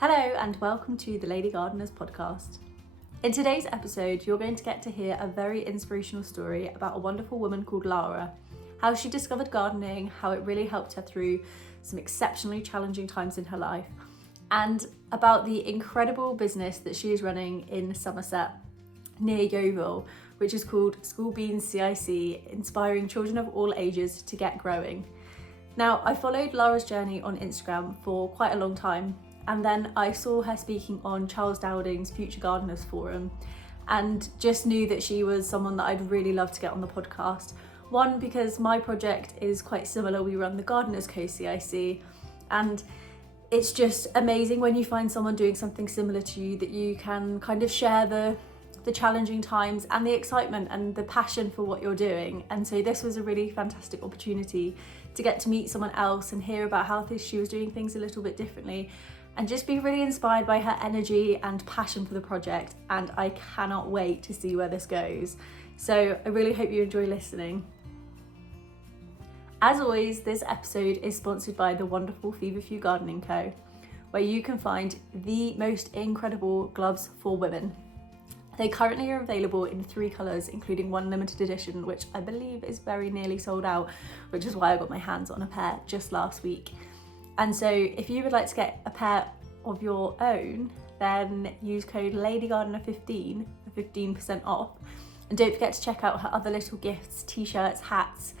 Hello and welcome to the Lady Gardeners podcast. In today's episode, you're going to get to hear a very inspirational story about a wonderful woman called Lara, how she discovered gardening, how it really helped her through some exceptionally challenging times in her life, and about the incredible business that she is running in Somerset, near Yeovil, which is called Skool Beanz CIC, inspiring children of all ages to get growing. Now, I followed Lara's journey on Instagram for quite a long time, and then I saw her speaking on Charles Dowding's Future Gardeners Forum and just knew that she was someone that I'd really love to get on the podcast. One, because my project is quite similar. We run the Gardeners Co CIC, and it's just amazing when you find someone doing something similar to you that you can kind of share the challenging times and the excitement and the passion for what you're doing. And so this was a really fantastic opportunity to get to meet someone else and hear about how she was doing things a little bit differently, and just be really inspired by her energy and passion for the project. And I cannot wait to see where this goes. So I really hope you enjoy listening. As always, this episode is sponsored by the wonderful Feverfew Gardening Co, where you can find the most incredible gloves for women. They currently are available in 3 colours, including one limited edition, which I believe is very nearly sold out, which is why I got my hands on a pair just last week. And so if you would like to get a pair of your own, then use code LADYGARDENER15 for 15% off. And don't forget to check out her other little gifts, t-shirts, hats,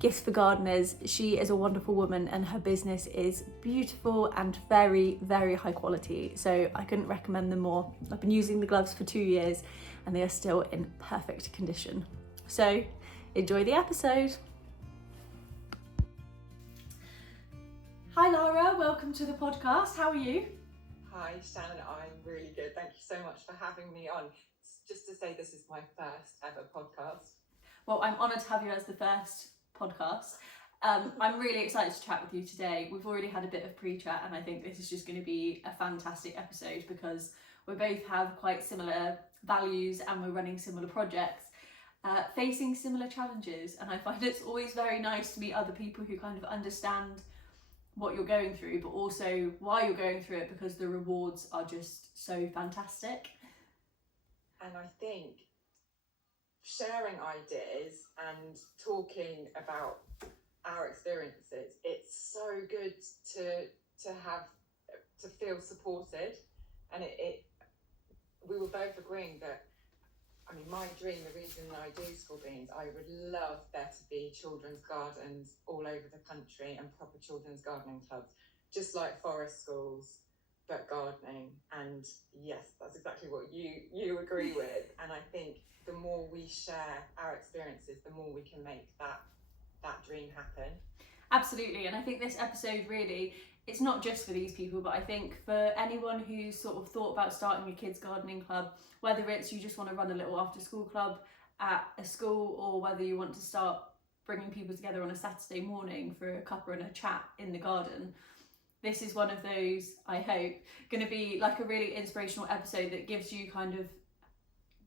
gifts for gardeners. She is a wonderful woman and her business is beautiful and very, very high quality. So I couldn't recommend them more. I've been using the gloves for 2 years and they are still in perfect condition. So enjoy the episode. Hi Lara, welcome to the podcast. How are you? Hi Shannon, I'm really good. Thank you so much for having me on. Just to say, this is my first ever podcast. Well, I'm honoured to have you as the first podcast. I'm really excited to chat with you today. We've already had a bit of pre-chat and I think this is just going to be a fantastic episode because we both have quite similar values and we're running similar projects, facing similar challenges, and I find it's always very nice to meet other people who kind of understand what you're going through, but also why you're going through it, because the rewards are just so fantastic. And I think sharing ideas and talking about our experiences, it's so good to feel supported. And we were both agreeing that, I mean, my dream, the reason I do Skool Beanz, I would love there to be children's gardens all over the country and proper children's gardening clubs, just like forest schools, but gardening. And yes, that's exactly what you agree with. And I think the more we share our experiences, the more we can make that dream happen. Absolutely. And I think this episode really, it's not just for these people, but I think for anyone who's sort of thought about starting a kids gardening club, whether it's you just want to run a little after school club at a school, or whether you want to start bringing people together on a Saturday morning for a cuppa and a chat in the garden, this is one of those, I hope, going to be like a really inspirational episode that gives you kind of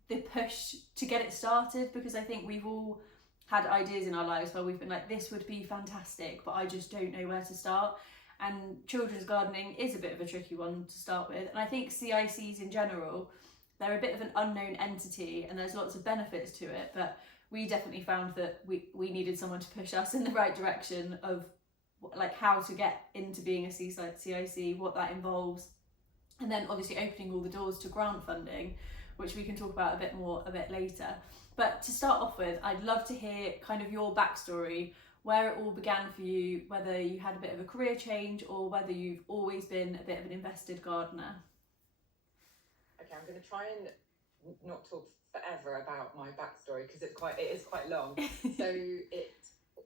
the push to get it started, because I think we've all had ideas in our lives where we've been like, this would be fantastic, but I just don't know where to start. And children's gardening is a bit of a tricky one to start with. And I think CICs in general, they're a bit of an unknown entity and there's lots of benefits to it, but we definitely found that we needed someone to push us in the right direction of like how to get into being a CIC, what that involves, and then obviously opening all the doors to grant funding, which we can talk about a bit later. But to start off with, I'd love to hear kind of your backstory, where it all began for you, whether you had a bit of a career change or whether you've always been a bit of an invested gardener. Okay, I'm going to try and not talk forever about my backstory because it is quite long. So it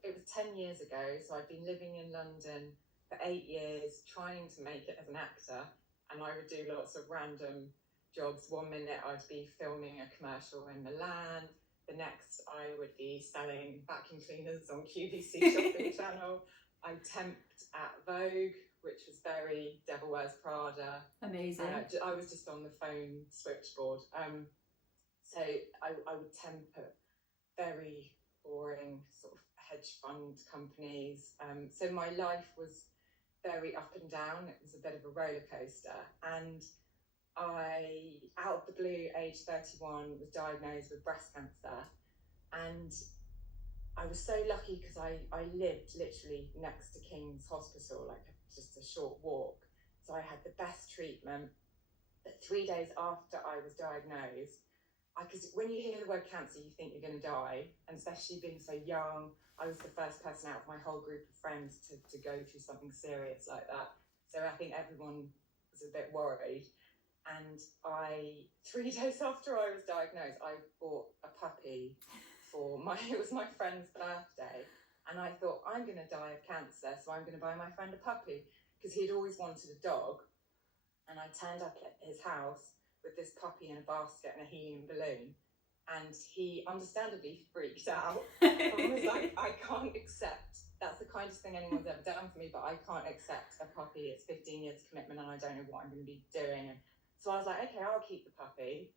was 10 years ago. So I'd been living in London for 8 years, trying to make it as an actor, and I would do lots of random jobs. One minute I'd be filming a commercial in Milan. The next I would be selling vacuum cleaners on QVC Shopping Channel. I temped at Vogue, which was very Devil Wears Prada. Amazing. I was just on the phone switchboard. So I would temp at very boring sort of hedge fund companies. So my life was very up and down. It was a bit of a roller coaster. And I, out of the blue, age 31, was diagnosed with breast cancer. And I was so lucky because I lived literally next to King's Hospital, like just a short walk. So I had the best treatment. But 3 days after I was diagnosed, because when you hear the word cancer, you think you're going to die, and especially being so young, I was the first person out of my whole group of friends to go through something serious like that. So I think everyone was a bit worried. And 3 days after I was diagnosed, I bought a puppy it was my friend's birthday. And I thought, I'm going to die of cancer, so I'm going to buy my friend a puppy, because he'd always wanted a dog. And I turned up at his house with this puppy in a basket and a helium balloon, and he understandably freaked out. I was like, I can't accept, that's the kindest thing anyone's ever done for me, but I can't accept a puppy. It's 15 years commitment and I don't know what I'm going to be doing. And so I was like, okay, I'll keep the puppy.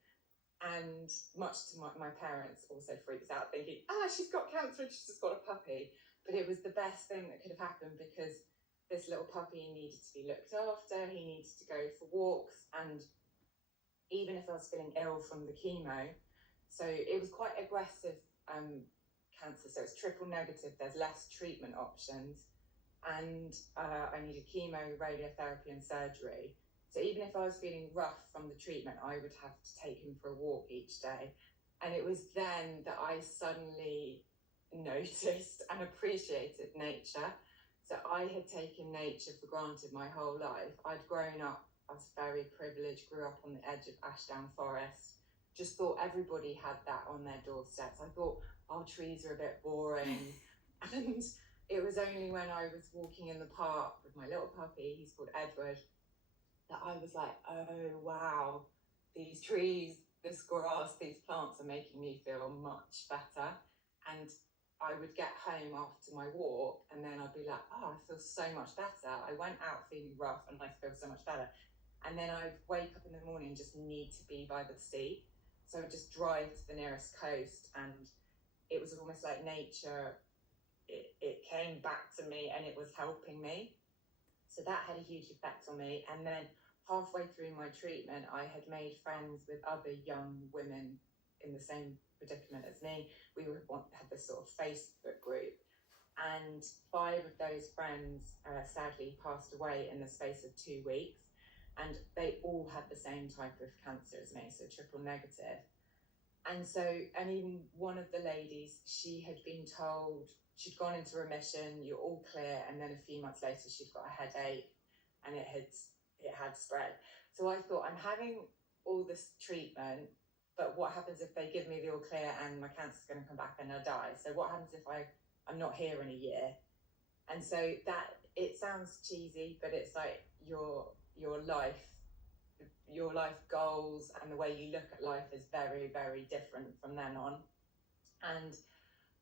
And much to my parents also freaked out, thinking, she's got cancer and she's just got a puppy. But it was the best thing that could have happened, because this little puppy needed to be looked after, he needed to go for walks, and even if I was feeling ill from the chemo, so it was quite aggressive cancer, so it's triple negative, there's less treatment options, and I needed chemo, radiotherapy and surgery. So even if I was feeling rough from the treatment, I would have to take him for a walk each day. And it was then that I suddenly noticed and appreciated nature. So I had taken nature for granted my whole life. I'd grown up, I was very privileged, grew up on the edge of Ashdown Forest, just thought everybody had that on their doorsteps. I thought, trees are a bit boring. And it was only when I was walking in the park with my little puppy, he's called Edward, that I was like, oh wow, these trees, this grass, these plants are making me feel much better. And I would get home after my walk and then I'd be like, I feel so much better. I went out feeling rough and I feel so much better. And then I'd wake up in the morning and just need to be by the sea. So I'd just drive to the nearest coast, and it was almost like nature, it came back to me and it was helping me. So that had a huge effect on me. And then halfway through my treatment, I had made friends with other young women in the same predicament as me. We had this sort of Facebook group, and 5 of those friends sadly passed away in the space of 2 weeks, and they all had the same type of cancer as me, so triple negative. And so, and even one of the ladies, she had been told she'd gone into remission, you're all clear, and then a few months later she'd got a headache and it had spread. So I thought, I'm having all this treatment, but what happens if they give me the all clear and my cancer's going to come back and I die? So what happens if I'm not here in a year? And so that, it sounds cheesy, but it's like your life goals and the way you look at life is very, very different from then on. And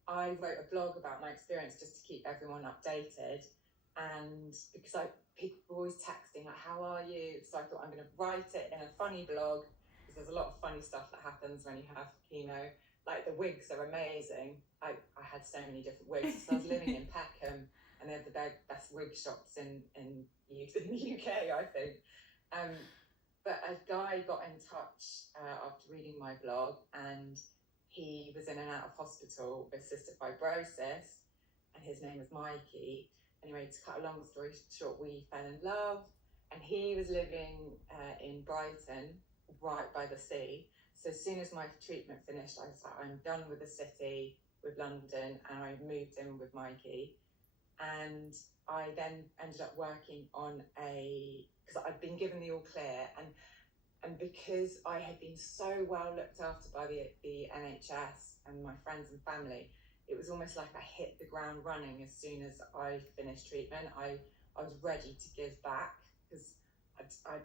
I wrote a blog about my experience just to keep everyone updated. And because people were always texting, like, how are you? So I thought, I'm going to write it in a funny blog, because there's a lot of funny stuff that happens when you have chemo. Like, the wigs are amazing. I had so many different wigs. So I was living in Peckham, and they have the best wig shops in the UK, I think. But a guy got in touch after reading my blog, and he was in and out of hospital with cystic fibrosis, and his name was Mikey. Anyway, to cut a long story short, we fell in love, and he was living in Brighton, right by the sea. So as soon as my treatment finished, I was like, I'm done with the city, with London, and I moved in with Mikey. And I then ended up working on because I'd been given the all clear, and because I had been so well looked after by the NHS and my friends and family, it was almost like I hit the ground running as soon as I finished treatment. I was ready to give back, because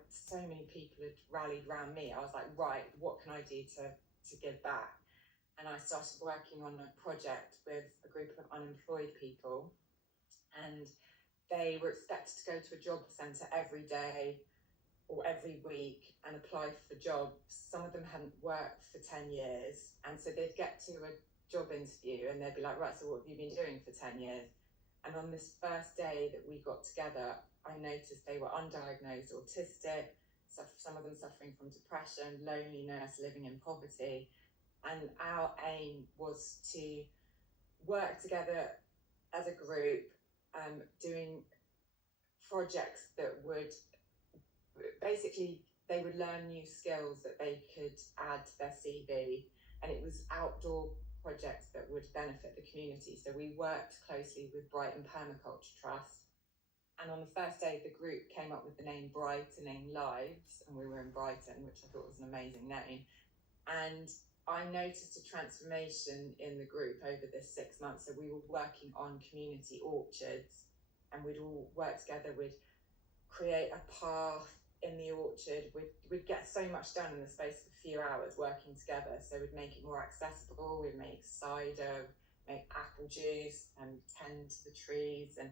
so many people had rallied around me. I was like, right, what can I do to give back? And I started working on a project with a group of unemployed people, and they were expected to go to a job centre every day or every week and apply for jobs. Some of them hadn't worked for 10 years, and so they'd get to a job interview and they'd be like, right, so what have you been doing for 10 years? And on this first day that we got together, I noticed they were undiagnosed autistic, some of them suffering from depression, loneliness, living in poverty. And our aim was to work together as a group, doing projects that would basically, they would learn new skills that they could add to their CV. And it was outdoor projects that would benefit the community. So we worked closely with Brighton Permaculture Trust. And on the first day, the group came up with the name Brightening Lives, and we were in Brighton, which I thought was an amazing name. And I noticed a transformation in the group over this 6 months. So we were working on community orchards, and we'd all work together. We'd create a path in the orchard. We'd get so much done in the space of a few hours working together. So we'd make it more accessible. We'd make cider, make apple juice, and tend to the trees. And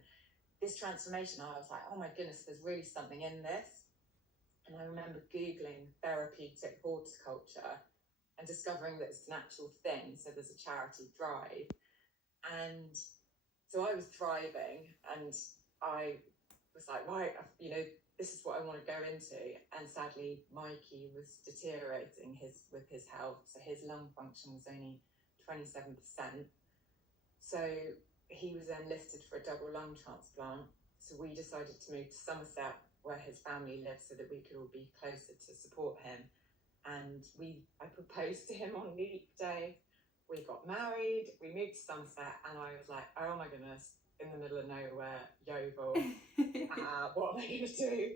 this transformation, I was like, oh my goodness, there's really something in this. And I remember Googling therapeutic horticulture and discovering that it's an actual thing. So there's a charity drive. And so I was thriving, and I was like, right, this is what I want to go into. And sadly, Mikey was deteriorating with his health. So his lung function was only 27%. So he was then listed for a double lung transplant. So we decided to move to Somerset, where his family lived, so that we could all be closer to support him. And I proposed to him on Leap Day. We got married, we moved to Somerset, and I was like, oh my goodness, in the middle of nowhere, Yeovil, what am I going to do?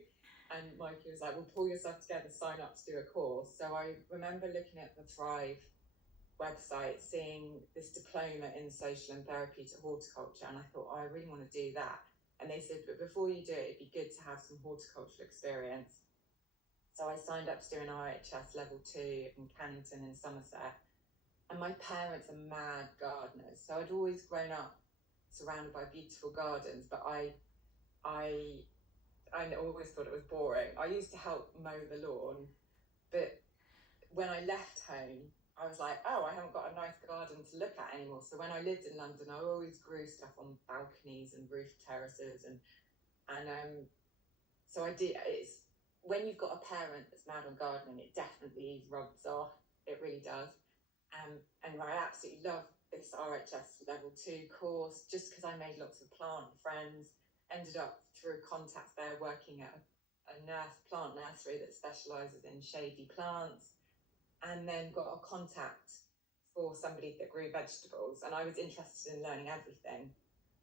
And Mikey was like, well, pull yourself together, sign up to do a course. So I remember looking at the Thrive website, seeing this diploma in social and therapeutic horticulture, and I thought, oh, I really want to do that. And they said, but before you do it, it'd be good to have some horticultural experience. So I signed up to do an RHS level 2 in Cannington in Somerset. And my parents are mad gardeners, so I'd always grown up surrounded by beautiful gardens, but I always thought it was boring. I used to help mow the lawn, but when I left home, I was like, oh, I haven't got a nice garden to look at anymore. So when I lived in London, I always grew stuff on balconies and roof terraces, and so I did. It's when you've got a parent that's mad on gardening, it definitely rubs off. It really does. And I absolutely love this RHS level 2 course just because I made lots of plant friends. Ended up through contacts there working at a plant nursery that specialises in shady plants, and then got a contact for somebody that grew vegetables, and I was interested in learning everything.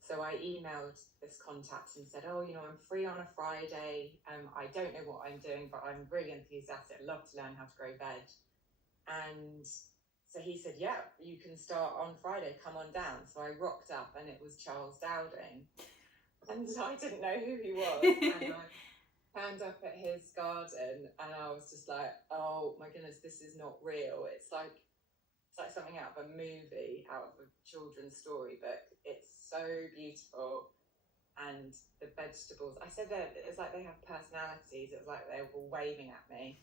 So I emailed this contact and said, oh, I'm free on a Friday. I don't know what I'm doing, but I'm really enthusiastic. I'd love to learn how to grow veg. And so he said, yeah, you can start on Friday, come on down. So I rocked up, and it was Charles Dowding. And I didn't know who he was. And I turned up at his garden, and I was just like, oh my goodness, this is not real. It's like something out of a movie, out of a children's storybook. It's so beautiful. And the vegetables, I said that it's like they have personalities. It was like they were waving at me.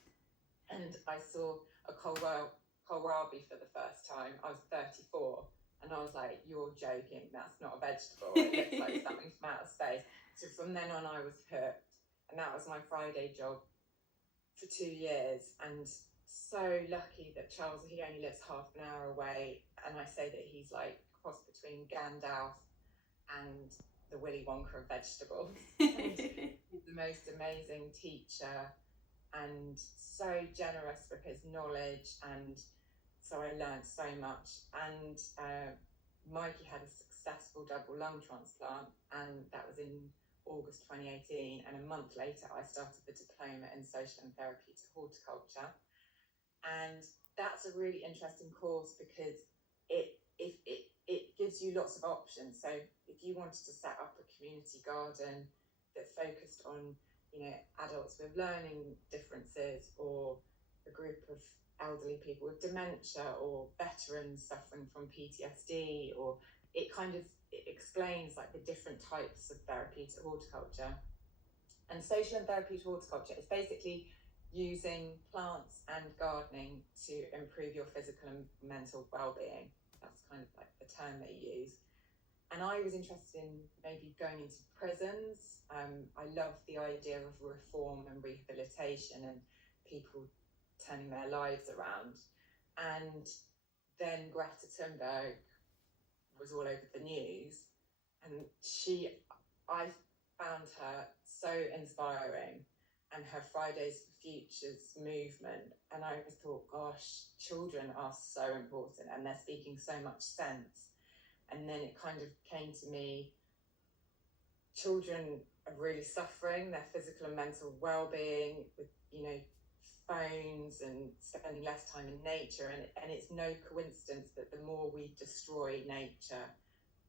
And I saw a kohlrabi for the first time. I was 34. And I was like, you're joking, that's not a vegetable. It looks like something from outer space. So from then on, I was hooked. And that was my Friday job for 2 years. And so lucky that Charles, he only lives half an hour away. And I say that he's like a cross between Gandalf and the Willy Wonka of vegetables. And he's the most amazing teacher and so generous with his knowledge. And so I learned so much. And Mikey had a successful double lung transplant, and that was in August 2018. And a month later, I started the diploma in social and therapeutic horticulture. And that's a really interesting course because it gives you lots of options. So if you wanted to set up a community garden that focused on, adults with learning differences, or a group of elderly people with dementia, or veterans suffering from PTSD, or it explains like the different types of therapeutic horticulture. And social and therapeutic horticulture is basically using plants and gardening to improve your physical and mental well-being. That's kind of like the term they use. And I was interested in maybe going into prisons. I love the idea of reform and rehabilitation and people turning their lives around. And then Greta Thunberg was all over the news, and I found her so inspiring, and her Fridays for Futures movement. And I thought, gosh, children are so important and they're speaking so much sense. And then it kind of came to me, children are really suffering their physical and mental well-being with, phones and spending less time in nature. And it's no coincidence that the more we destroy nature,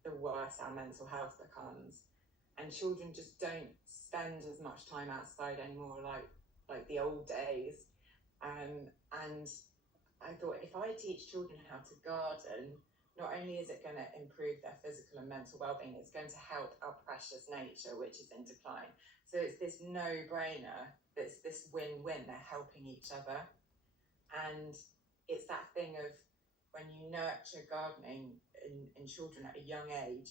the worse our mental health becomes. And children just don't spend as much time outside anymore like the old days. And I thought, if I teach children how to garden, not only is it going to improve their physical and mental well-being, it's going to help our precious nature, which is in decline. So it's this no-brainer, it's this win-win, they're helping each other. And it's that thing of, when you nurture gardening in children at a young age,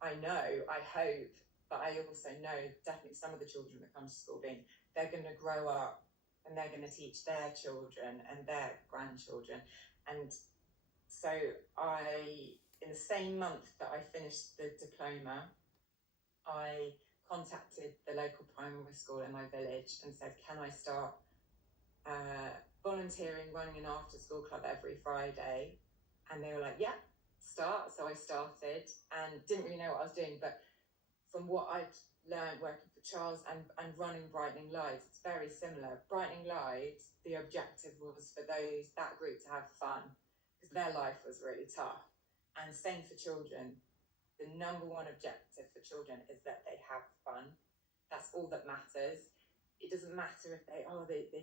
I hope, but I also know definitely some of the children that come to Skool Beanz, they're going to grow up and they're going to teach their children and their grandchildren. And so in the same month that I finished the diploma, I contacted the local primary school in my village and said, can I start volunteering, running an after school club every Friday? And they were like, yeah, start. So I started and didn't really know what I was doing, but from what I'd learned working for Charles and running Brightening Lives, it's very similar. Brightening Lives, the objective was for that group to have fun, because their life was really tough. And same for children. The number one objective for children is that they have fun. That's all that matters. It doesn't matter if they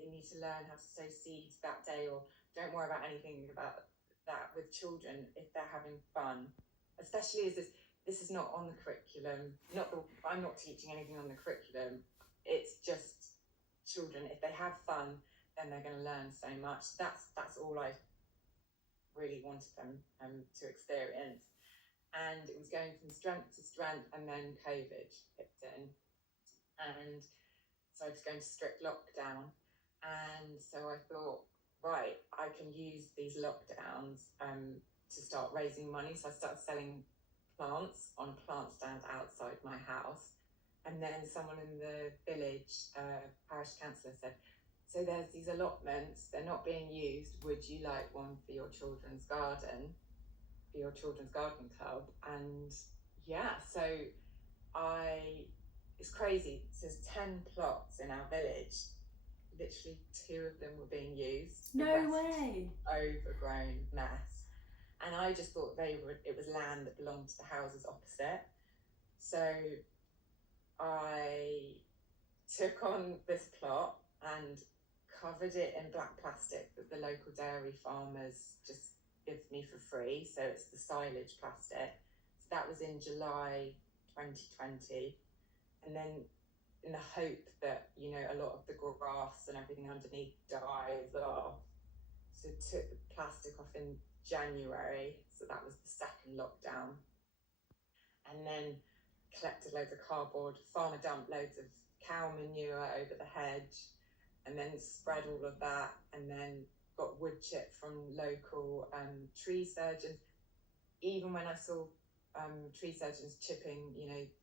need to learn how to sow seeds that day, or don't worry about anything about that with children if they're having fun. Especially as this is not on the curriculum. I'm not teaching anything on the curriculum. It's just children. If they have fun, then they're going to learn so much. That's all I really wanted them to experience. And it was going from strength to strength, and then COVID kicked in. And so I was going to strict lockdown. And so I thought, right, I can use these lockdowns to start raising money. So I started selling plants on a plant stand outside my house. And then someone in the village, parish councillor, said, so there's these allotments, they're not being used, would you like one for your children's garden? For your children's garden club? And yeah, so it's crazy. So there's 10 plots in our village. Literally 2 of them were being used. No way. Overgrown mess. And I just thought it was land that belonged to the houses opposite. So I took on this plot and covered it in black plastic that the local dairy farmers just give me for free. So it's the silage plastic. So that was in July 2020. And then in the hope that, a lot of the grass and everything underneath dies off. So took the plastic off in January. So that was the second lockdown. And then collected loads of cardboard. Farmer dumped loads of cow manure over the hedge, and then spread all of that, and then got wood chip from local tree surgeons. Even when I saw tree surgeons chipping,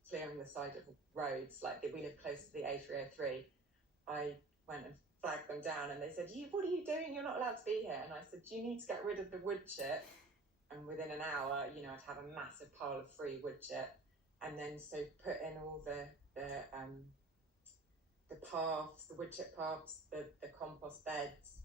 clearing the side of roads, like we live close to the A303, I went and flagged them down, and they said, what are you doing? You're not allowed to be here. And I said, you need to get rid of the wood chip. And within an hour, I'd have a massive pile of free wood chip. And then so put in all the paths, the wood chip paths, the compost beds.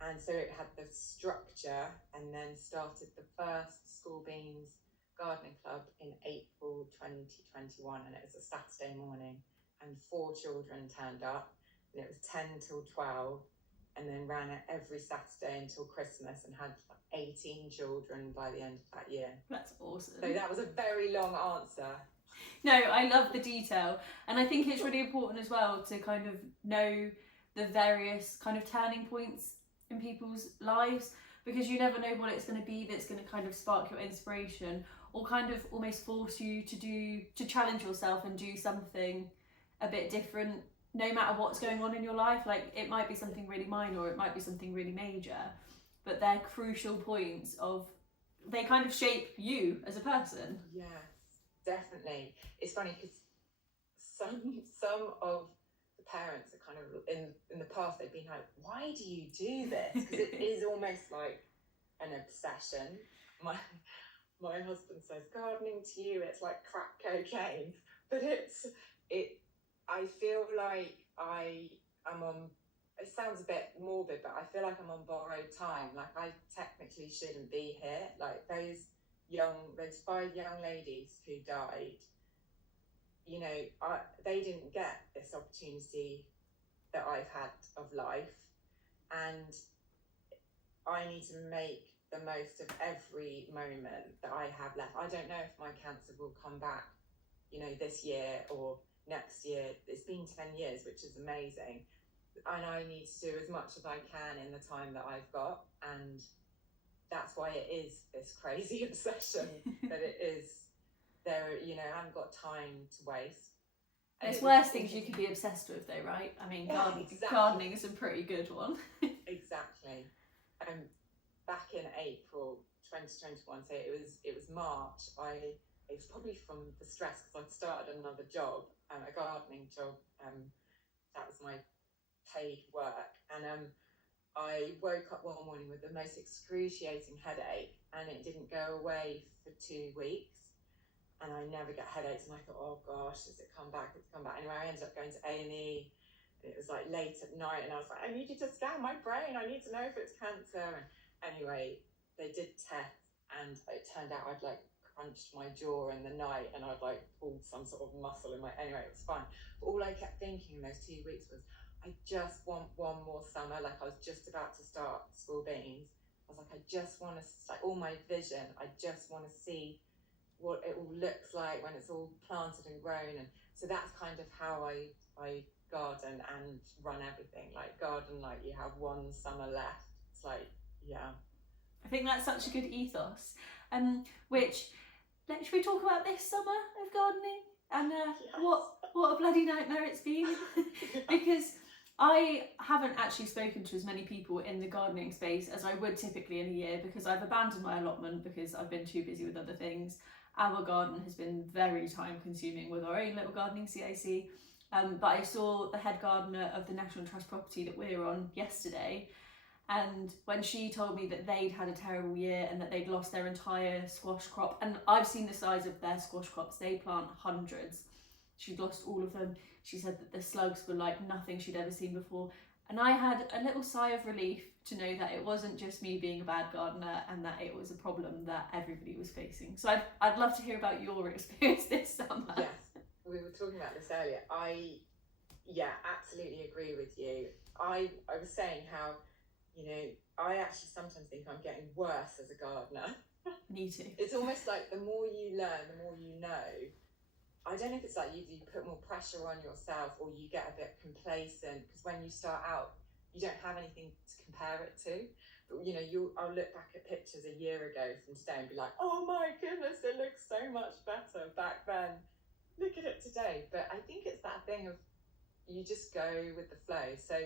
And so it had the structure, and then started the first Skool Beanz Gardening Club in April 2021, and it was a Saturday morning, and 4 children turned up, and it was 10 till 12, and then ran it every Saturday until Christmas, and had 18 children by the end of that year. That's awesome. So that was a very long answer. No, I love the detail, and I think it's really important as well to kind of know the various kind of turning points in people's lives, because you never know what it's going to be that's going to kind of spark your inspiration, or kind of almost force you to challenge yourself and do something a bit different, no matter what's going on in your life. Like, it might be something really minor, or it might be something really major, but they're crucial points they kind of shape you as a person. Yes, definitely. It's funny because some of the parents are kind of in the past, they've been like, why do you do this? Because it is almost like an obsession. My husband says, gardening to you, it's like crack cocaine. But I feel like I'm on, it sounds a bit morbid, but I feel like I'm on borrowed time. Like, I technically shouldn't be here. Like, those 5 young ladies who died, you know, they didn't get this opportunity that I've had of life, and I need to make the most of every moment that I have left. I don't know if my cancer will come back, you know, this year or next year. It's been 10 years, which is amazing. And I need to do as much as I can in the time that I've got. And that's why it is this crazy obsession that it is there, you know, I haven't got time to waste. There's worse things you could be obsessed with though, right? I mean, yeah, gardening is a pretty good one. Exactly. Back in April 2021, so it was March, it was probably from the stress because I'd started another job, a gardening job. That was my paid work, and I woke up one morning with the most excruciating headache, and it didn't go away for 2 weeks, and I never get headaches, and I thought, oh gosh, has it come back? It's come back. Anyway, I ended up going to A&E, and it was like late at night, and I was like, I need you to scan my brain, I need to know if it's cancer. And anyway, they did tests, and it turned out I'd like crunched my jaw in the night, and I'd like pulled some sort of muscle in my, anyway, it was fine. But all I kept thinking in those 2 weeks was, I just want one more summer. Like, I was just about to start Skool Beanz. I was like, I just want to, like, all my vision, I just want to see what it all looks like when it's all planted and grown. And so that's kind of how I garden and run everything. Like, garden like you have one summer left. It's like, yeah. I think that's such a good ethos. Should we talk about this summer of gardening and Yes. what a bloody nightmare it's been? Because I haven't actually spoken to as many people in the gardening space as I would typically in a year, because I've abandoned my allotment because I've been too busy with other things. Our garden has been very time consuming with our own little gardening CIC. But I saw the head gardener of the National Trust property that we're on yesterday, and when she told me that they'd had a terrible year and that they'd lost their entire squash crop, and I've seen the size of their squash crops, they plant hundreds. She'd lost all of them. She said that the slugs were like nothing she'd ever seen before. And I had a little sigh of relief to know that it wasn't just me being a bad gardener, and that it was a problem that everybody was facing. So I'd love to hear about your experience this summer. Yes, we were talking about this earlier. I absolutely agree with you. I was saying how, you know, I actually sometimes think I'm getting worse as a gardener. Me too. It's almost like the more you learn, the more you know. I don't know if it's like you put more pressure on yourself, or you get a bit complacent, because when you start out, you don't have anything to compare it to. But, you know, I'll look back at pictures a year ago from today and be like, oh my goodness, it looks so much better back then. Look at it today. But I think it's that thing of, you just go with the flow. So,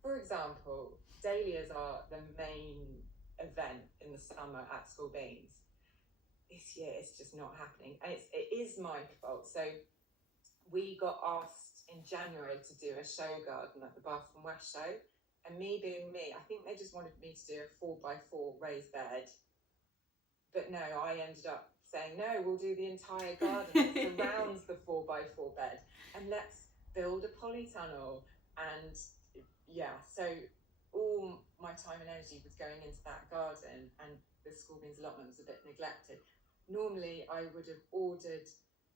for example, dahlias are the main event in the summer at Skool Beanz. This year it's just not happening, and it is my fault. So we got asked in January to do a show garden at the Bath and West show, and me being me, I think they just wanted me to do a 4x4 raised bed, but no, I ended up saying, no, we'll do the entire garden that surrounds the 4x4 bed, and let's build a polytunnel. And yeah, so all my time and energy was going into that garden, and the Skool Beanz allotment was a bit neglected. Normally I would have ordered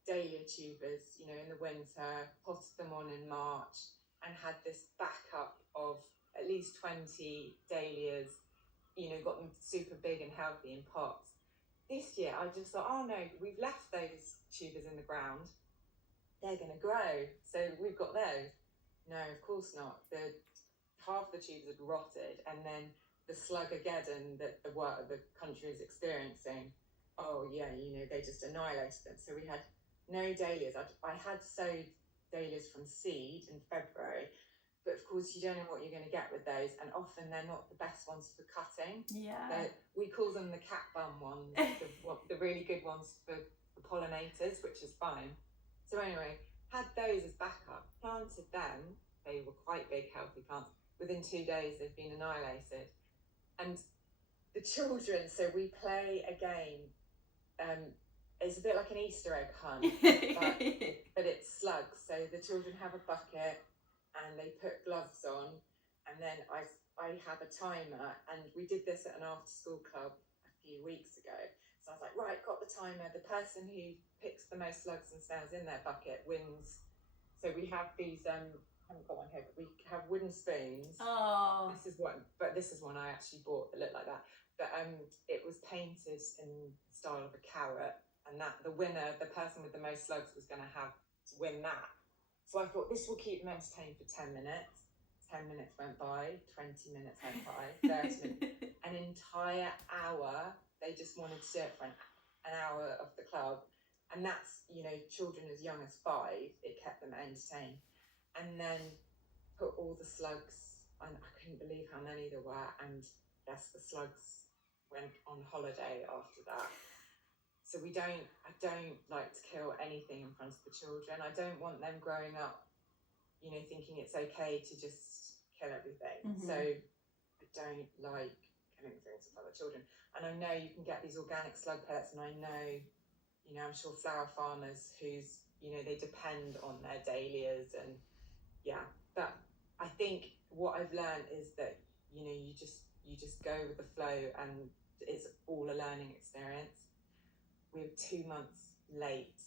dahlia tubers, you know, in the winter, potted them on in March, and had this backup of at least 20 dahlias, you know, got them super big and healthy in pots. This year I just thought, oh no, we've left those tubers in the ground, they're going to grow, so we've got those. No, of course not. Half the tubers had rotted, and then the slug-ageddon that the country is experiencing, oh yeah, you know, they just annihilated them. So we had no dahlias. I had sowed dahlias from seed in February, but of course you don't know what you're going to get with those, and often they're not the best ones for cutting. We call them the cat bum ones, the really good ones for pollinators, which is fine. So anyway, had those as backup, planted them. They were quite big, healthy plants. Within 2 days they've been annihilated. And the children, so we play a game, it's a bit like an Easter egg hunt, but it's slugs. So the children have a bucket and they put gloves on, and then I have a timer, and we did this at an after school club a few weeks ago. So I was like, right, got the timer. The person who picks the most slugs and snails in their bucket wins. So we have these, I haven't got one here, but we have wooden spoons. Oh. This is one I actually bought that looked like that. But it was painted in the style of a carrot, and that the winner, the person with the most slugs, was going to have to win that. So I thought this will keep them entertained for 10 minutes. 10 minutes went by, 20 minutes went by, 30 minutes, an entire hour. They just wanted to do it for an hour of the club. And that's, you know, children as young as 5, it kept them entertained. And then put all the slugs, and I couldn't believe how many there were. And yes, the slugs went on holiday after that. So I don't like to kill anything in front of the children. I don't want them growing up, you know, thinking it's okay to just kill everything. So I don't like killing things in front of children. And I know you can get these organic slug pellets, and I know, you know, I'm sure flower farmers who's, you know, they depend on their dahlias, and yeah. But I think what I've learned is that, you know, you just go with the flow, and it's all a learning experience. We were 2 months late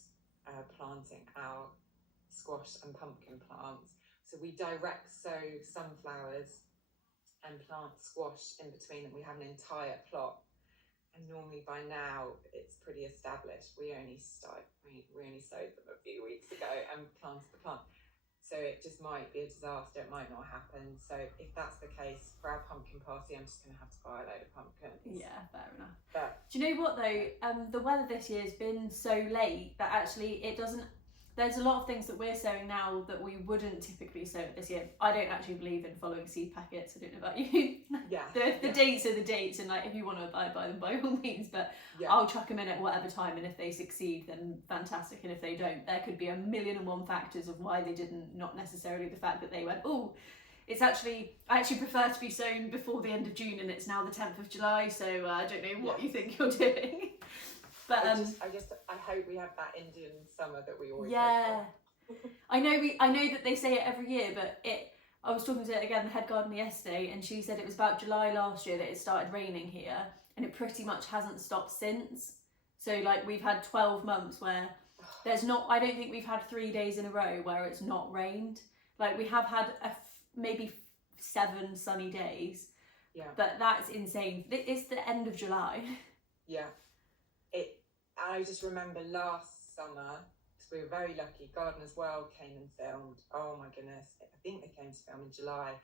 planting our squash and pumpkin plants. So we direct sow sunflowers and plant squash in between them. We have an entire plot. And normally by now it's pretty established. We only sowed them a few weeks ago and planted the plant. So it just might be a disaster, it might not happen. So if that's the case, for our pumpkin party, I'm just going to have to buy a load of pumpkins. Yeah, fair enough. But do you know what though? The weather this year has been so late that actually it doesn't, there's a lot of things that we're sowing now that we wouldn't typically sow this year. I don't actually believe in following seed packets. I don't know about you. Yeah. The dates are the dates, and like if you want to abide by them, by all means. But I'll chuck them in at whatever time, and if they succeed, then fantastic. And if they don't, there could be 1,000,001 factors of why they didn't. Not necessarily the fact that they went, oh, it's actually, I actually prefer to be sown before the end of June, and it's now the 10th of July. So I don't know what you think you're doing. But I hope we have that Indian summer that we always hope for. I know that they say it every year, but I was talking to the head gardener yesterday, and she said it was about July last year that it started raining here, and it pretty much hasn't stopped since. So like we've had 12 months where I don't think we've had 3 days in a row where it's not rained. Like we have had maybe 7 sunny days. Yeah. But that's insane. It's the end of July. Yeah. I just remember last summer, because we were very lucky, Gardeners World came and filmed. Oh my goodness, I think they came to film in July.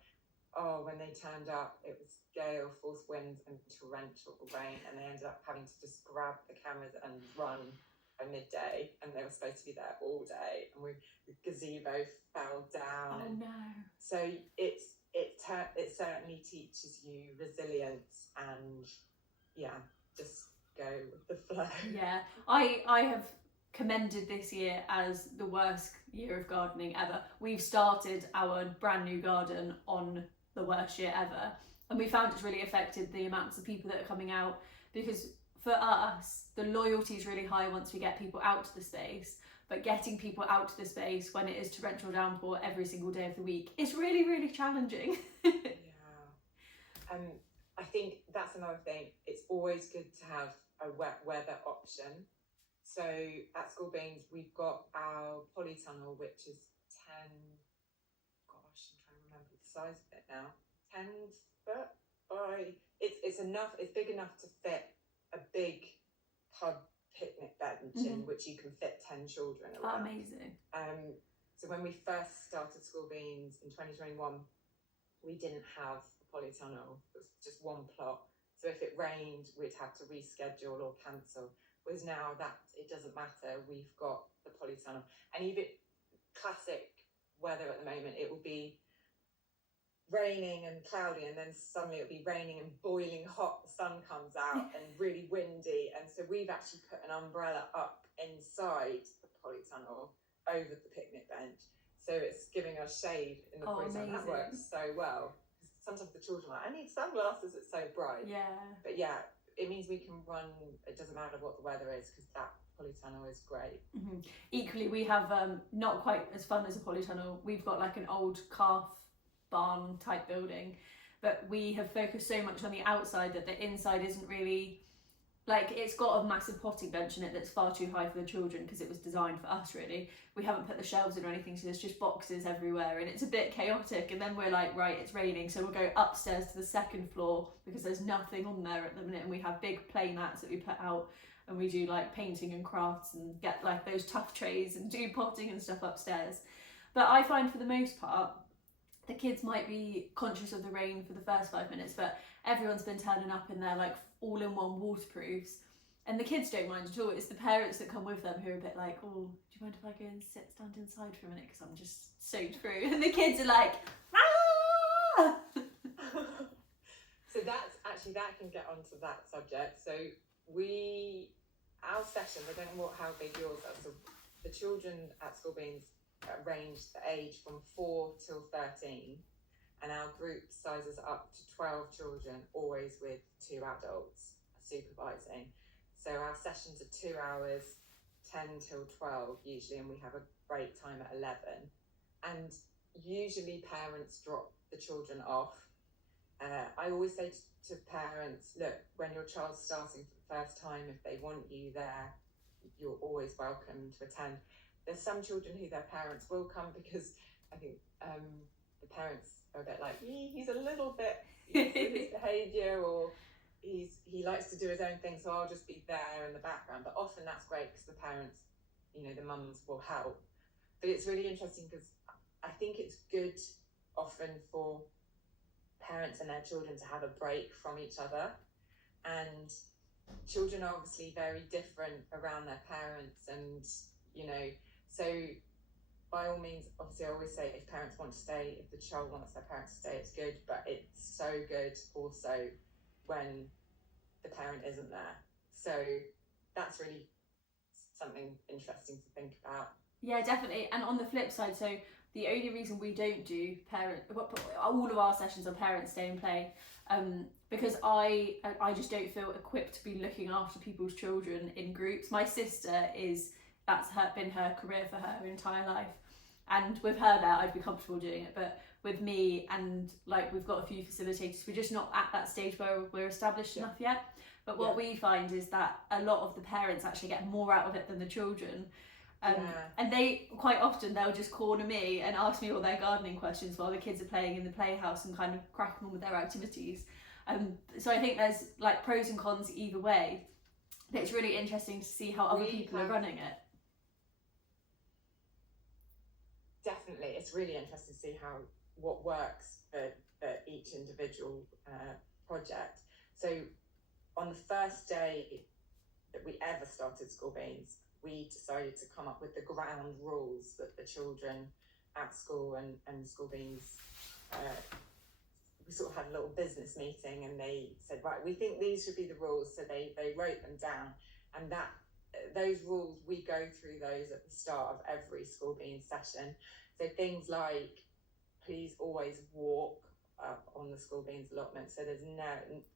Oh, when they turned up, it was gale, force winds and torrential rain, and they ended up having to just grab the cameras and run by midday, and they were supposed to be there all day, and the gazebo fell down. Oh no. So it certainly teaches you resilience, and just go with the flow. Yeah, I have commended this year as the worst year of gardening ever. We've started our brand new garden on the worst year ever, and we found it's really affected the amounts of people that are coming out, because for us the loyalty is really high once we get people out to the space, but getting people out to the space when it is torrential downpour every single day of the week is really, really challenging. I think that's another thing. It's always good to have a wet weather option. So at Skool Beanz, we've got our polytunnel, which is 10, gosh, I'm trying to remember the size of it now, 10 foot by, it's big enough to fit a big pub picnic bench in which you can fit 10 children around. Amazing. So when we first started Skool Beanz in 2021, we didn't have a polytunnel. It was just one plot. So if it rained, we'd have to reschedule or cancel. Whereas now that it doesn't matter, we've got the polytunnel. And even classic weather at the moment, it will be raining and cloudy, and then suddenly it'll be raining and boiling hot, the sun comes out and really windy. And so we've actually put an umbrella up inside the polytunnel over the picnic bench. So it's giving us shade in the polytunnel. That works so well. Sometimes the children are like, I need sunglasses, it's so bright. Yeah. But yeah, it means we can run, it doesn't matter what the weather is, because that polytunnel is great. Mm-hmm. Equally, we have not quite as fun as a polytunnel. We've got like an old calf barn type building, but we have focused so much on the outside that the inside isn't really, like, it's got a massive potting bench in it that's far too high for the children because it was designed for us, really. We haven't put the shelves in or anything, so there's just boxes everywhere and it's a bit chaotic. And then we're like, right, it's raining, so we'll go upstairs to the second floor because there's nothing on there at the minute, and we have big play mats that we put out, and we do like painting and crafts and get like those tough trays and do potting and stuff upstairs. But I find for the most part, the kids might be conscious of the rain for the first 5 minutes, but everyone's been turning up in their like all-in-one waterproofs, and the kids don't mind at all. It's the parents that come with them who are a bit like, oh, do you mind if I go and stand inside for a minute because I'm just soaked through? And the kids are like, ah! So that's actually, that can get onto that subject. So our sessions, I don't know how big yours are, so the children at Skool Beanz range the age from 4 till 13, and our group sizes up to 12 children, always with 2 adults supervising. So our sessions are 2 hours, 10 till 12 usually, and we have a break time at 11. And usually parents drop the children off. I always say to parents, look, when your child's starting for the first time, if they want you there, you're always welcome to attend. There's some children who their parents will come because I think the parents are a bit like, he's a little bit his behaviour, or he likes to do his own thing, so I'll just be there in the background. But often that's great because the parents, the mums will help. But it's really interesting because I think it's good often for parents and their children to have a break from each other. And children are obviously very different around their parents, and so by all means, obviously I always say if parents want to stay, if the child wants their parents to stay, it's good, but it's so good also when the parent isn't there. So that's really something interesting to think about. Yeah, definitely. And on the flip side, so the only reason we don't do all of our sessions are parents stay and play, because I just don't feel equipped to be looking after people's children in groups. My sister that's been her career for her entire life, and with her there I'd be comfortable doing it, but with me and like we've got a few facilitators, we're just not at that stage where we're established enough yet. But what we find is that a lot of the parents actually get more out of it than the children. And they quite often they'll just corner me and ask me all their gardening questions while the kids are playing in the playhouse and kind of cracking on with their activities. So I think there's like pros and cons either way, but it's really interesting to see how other people are running it. Definitely, it's really interesting to see what works for each individual project. So on the first day that we ever started Skool Beanz, we decided to come up with the ground rules that the children at school and Skool Beanz, we sort of had a little business meeting, and they said, right, we think these should be the rules. So they wrote them down, and those rules, we go through those at the start of every Skool Beanz session. So things like, please always walk on the Skool Beanz allotment. So there's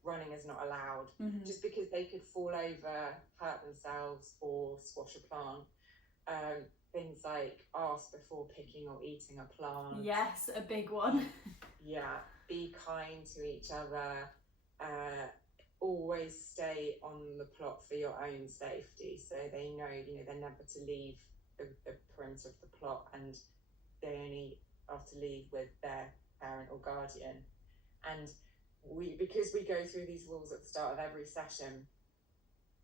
running is not allowed, just because they could fall over, hurt themselves, or squash a plant. Things like ask before picking or eating a plant. Yes, a big one. Yeah, be kind to each other. Always stay on the plot for your own safety, so they know, they're never to leave the perimeter of the plot, and they only are to leave with their parent or guardian. And because we go through these rules at the start of every session,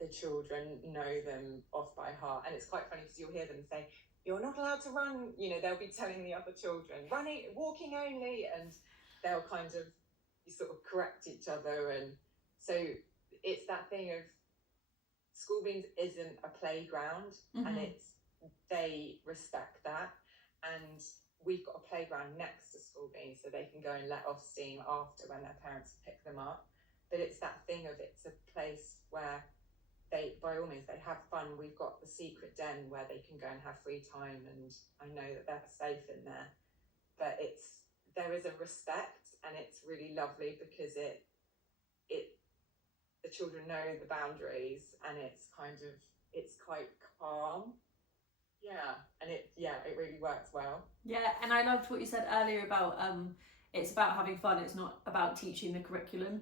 the children know them off by heart. And it's quite funny because you'll hear them say, you're not allowed to run, they'll be telling the other children, walking only, and they'll kind of you sort of correct each other. And so it's that thing of Skool Beanz isn't a playground, and they respect that. And we've got a playground next to Skool Beanz, so they can go and let off steam after when their parents pick them up. But it's that thing of it's a place where they, by all means, they have fun. We've got the secret den where they can go and have free time, and I know that they're safe in there. But there is a respect, and it's really lovely because the children know the boundaries, and it's quite calm. Yeah, and it really works well. Yeah, and I loved what you said earlier about it's about having fun. It's not about teaching the curriculum,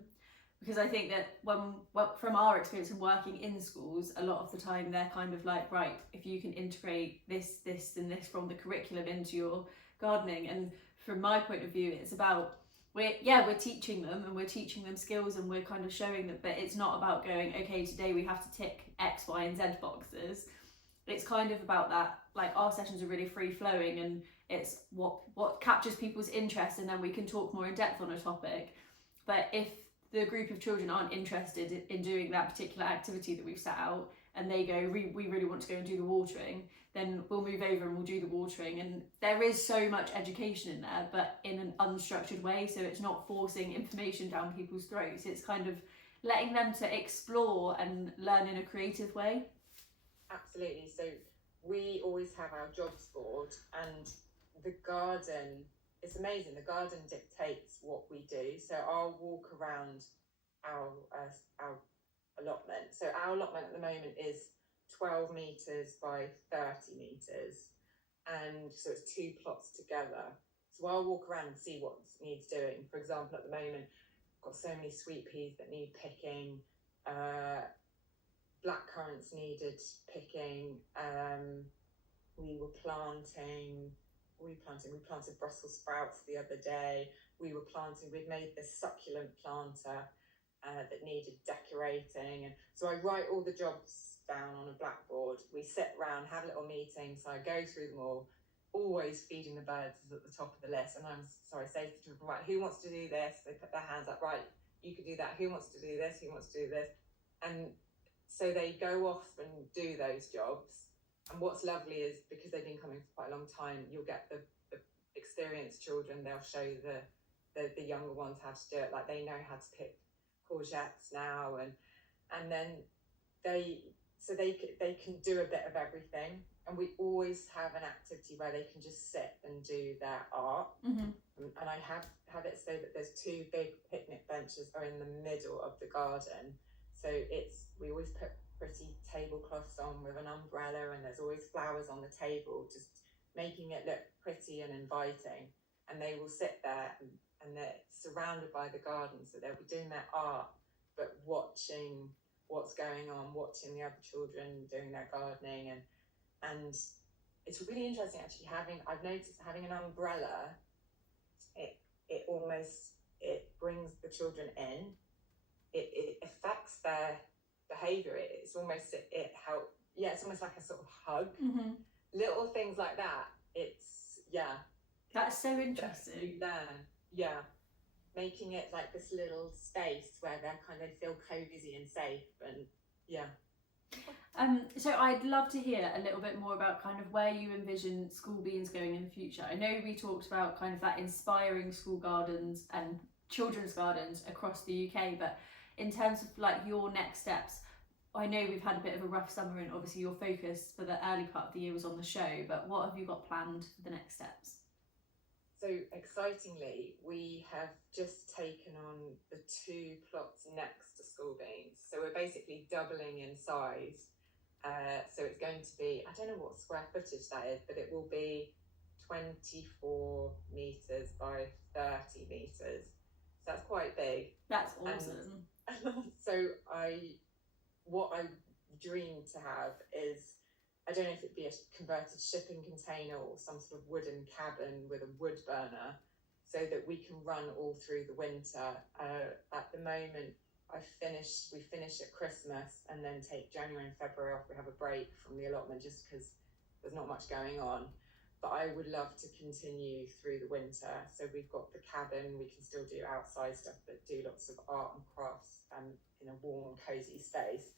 because I think that from our experience of working in schools, a lot of the time they're kind of like, right, if you can integrate this, and this from the curriculum into your gardening. And from my point of view, it's about we're teaching them, and we're teaching them skills, and we're kind of showing them, but it's not about going, okay, today we have to tick X, Y, and Z boxes. It's kind of about that, like our sessions are really free flowing, and it's what captures people's interest, and then we can talk more in depth on a topic. But if the group of children aren't interested in doing that particular activity that we've set out, and they go, we really want to go and do the watering, then we'll move over and we'll do the watering. And there is so much education in there, but in an unstructured way, so it's not forcing information down people's throats. It's kind of letting them to explore and learn in a creative way. Absolutely. So we always have our jobs board, and the garden, it's amazing, the garden dictates what we do. So I'll walk around our allotment. So our allotment at the moment is 12 metres by 30 metres, and so it's 2 plots together. So I'll walk around and see what needs doing. For example, at the moment, I've got so many sweet peas that need picking, black currants needed picking, we planted Brussels sprouts the other day. We'd made this succulent planter that needed decorating. And so I write all the jobs down on a blackboard. We sit around, have a little meeting. So I go through them all. Always feeding the birds is at the top of the list. And I say to them, right, who wants to do this? They put their hands up, right, you could do that. Who wants to do this? Who wants to do this? And so they go off and do those jobs. And what's lovely is, because they've been coming for quite a long time, you'll get the experienced children. They'll show the younger ones how to do it. Like, they know how to pick courgettes now, and then they can do a bit of everything. And we always have an activity where they can just sit and do their art. And I have it so that there's 2 big picnic benches are in the middle of the garden. So we always put pretty tablecloths on with an umbrella, and there's always flowers on the table, just making it look pretty and inviting. And they will sit there, and they're surrounded by the garden, so they'll be doing their art, but watching what's going on, watching the other children doing their gardening. And it's really interesting, actually, I've noticed having an umbrella, it brings the children in. It affects their behaviour. It's almost like a sort of hug. Little things like that. That's so interesting. Yeah, making it like this little space where they feel cozy and safe, and yeah. So I'd love to hear a little bit more about kind of where you envision Skool Beanz going in the future. I know we talked about kind of that inspiring school gardens and children's gardens across the UK, but in terms of like your next steps, I know we've had a bit of a rough summer, and obviously your focus for the early part of the year was on the show, but what have you got planned for the next steps? So excitingly, we have just taken on the 2 plots next to Skool Beanz. So we're basically doubling in size. So it's going to be, I don't know what square footage that is, but it will be 24 metres by 30 metres. So that's quite big. That's awesome. So what I dream to have is, I don't know if it'd be a converted shipping container or some sort of wooden cabin with a wood burner, so that we can run all through the winter. At the moment, we finish at Christmas and then take January and February off. We have a break from the allotment just because there's not much going on. but I would love to continue through the winter. So we've got the cabin, we can still do outside stuff, but do lots of art and crafts in a warm, cozy space.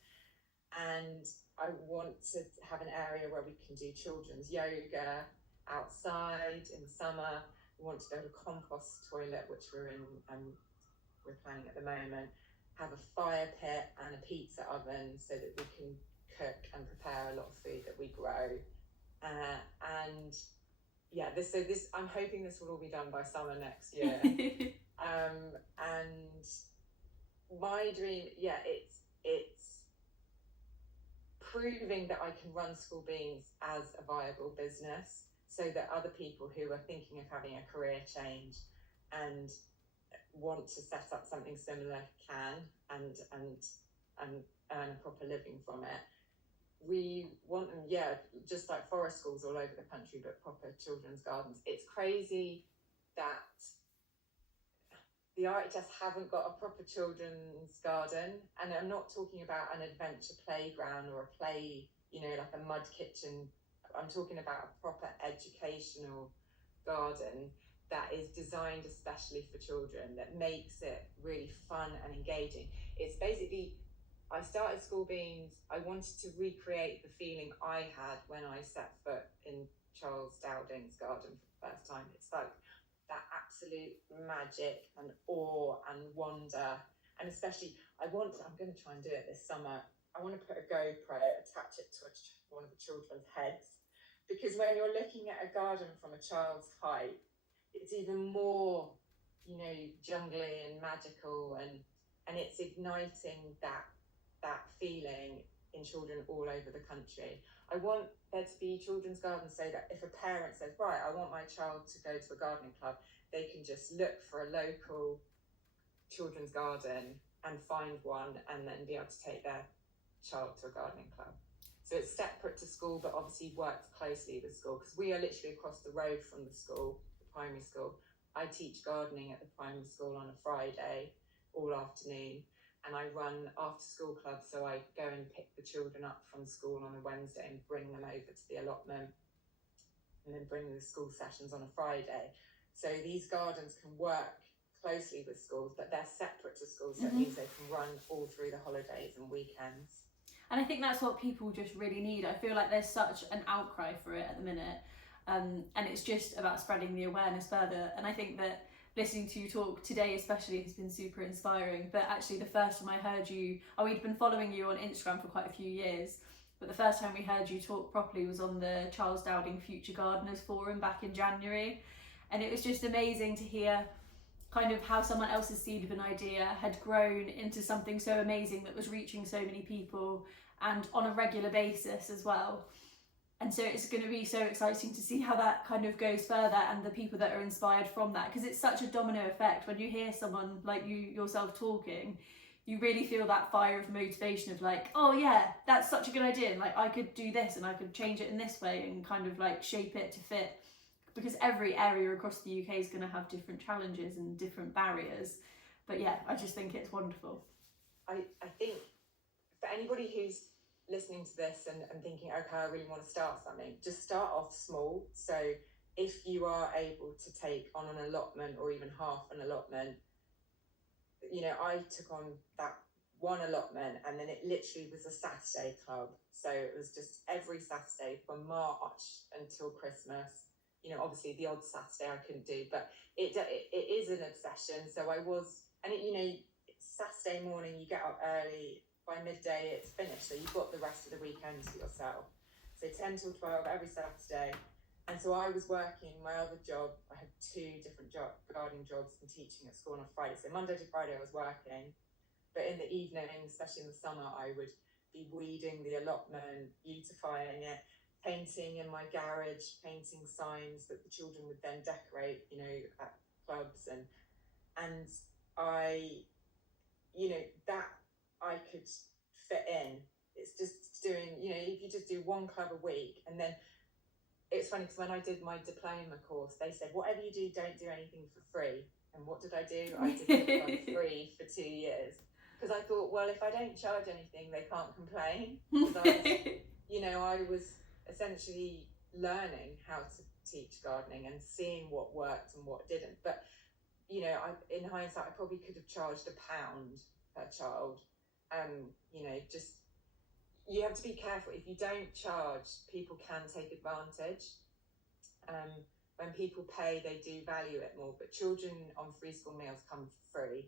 And I want to have an area where we can do children's yoga outside in the summer. We want to build a compost toilet, which we're planning at the moment. Have a fire pit and a pizza oven so that we can cook and prepare a lot of food that we grow. And yeah, I'm hoping this will all be done by summer next year. And my dream, it's proving that I can run Skool Beanz as a viable business, so that other people who are thinking of having a career change and want to set up something similar can and earn a proper living from it. We want them, just like forest schools all over the country, but proper children's gardens. It's crazy that the RHS haven't got a proper children's garden, and I'm not talking about an adventure playground or a play, like a mud kitchen. I'm talking about a proper educational garden that is designed especially for children, that makes it really fun and engaging. It's basically, I started Skool Beanz, I wanted to recreate the feeling I had when I set foot in Charles Dowding's garden for the first time. It's like that absolute magic and awe and wonder. And especially, I'm going to try and do it this summer. I want to put a GoPro, attach it to one of the children's heads. Because when you're looking at a garden from a child's height, it's even more, jungly and magical, and it's igniting that feeling in children all over the country. I want there to be children's gardens so that if a parent says, right, I want my child to go to a gardening club, they can just look for a local children's garden and find one, and then be able to take their child to a gardening club. So it's separate to school, but obviously works closely with school, because we are literally across the road from the school, the primary school. I teach gardening at the primary school on a Friday all afternoon, and I run after school clubs, so I go and pick the children up from school on a Wednesday and bring them over to the allotment, and then bring the school sessions on a Friday. So these gardens can work closely with schools, but they're separate to schools, so it means they can run all through the holidays and weekends. And I think that's what people just really need. I feel like there's such an outcry for it at the minute. And it's just about spreading the awareness further. And I think that listening to you talk today especially has been super inspiring. But actually the first time I heard you, we'd been following you on Instagram for quite a few years, but the first time we heard you talk properly was on the Charles Dowding Future Gardeners Forum back in January. And it was just amazing to hear kind of how someone else's seed of an idea had grown into something so amazing that was reaching so many people, and on a regular basis as well. And so it's going to be so exciting to see how that kind of goes further, and the people that are inspired from that, because it's such a domino effect. When you hear someone like you yourself talking, you really feel that fire of motivation of like, oh yeah, that's such a good idea, and like I could do this and I could change it in this way and kind of like shape it to fit, because every area across the UK is going to have different challenges and different barriers. But yeah, I just think it's wonderful. I think for anybody who's listening to this and thinking, okay, I really want to start something, just start off small. So if you are able to take on an allotment or even half an allotment, I took on that one allotment, and then it literally was a Saturday club. So it was just every Saturday from March until Christmas. Obviously the odd Saturday I couldn't do, but it is an obsession. So I was, and it's Saturday morning, you get up early, by midday it's finished, so you've got the rest of the weekend to yourself. So 10 till 12 every Saturday. And so I was working my other job. I had two different gardening jobs and teaching at school on a Friday. So Monday to Friday I was working, but in the evening, especially in the summer, I would be weeding the allotment, beautifying it, painting in my garage, painting signs that the children would then decorate, at clubs, and I, that I could fit in. It's just doing, if you just do one club a week, and then it's funny because when I did my diploma course, they said, whatever you do, don't do anything for free. And what did I do? I did it for free for 2 years. Because I thought, well, if I don't charge anything, they can't complain. Because I was essentially learning how to teach gardening and seeing what worked and what didn't. But you know, in hindsight, I probably could have charged £1 per child. You know, just you have to be careful. If you don't charge, people can take advantage. When people pay, they do value it more. But children on free school meals come for free.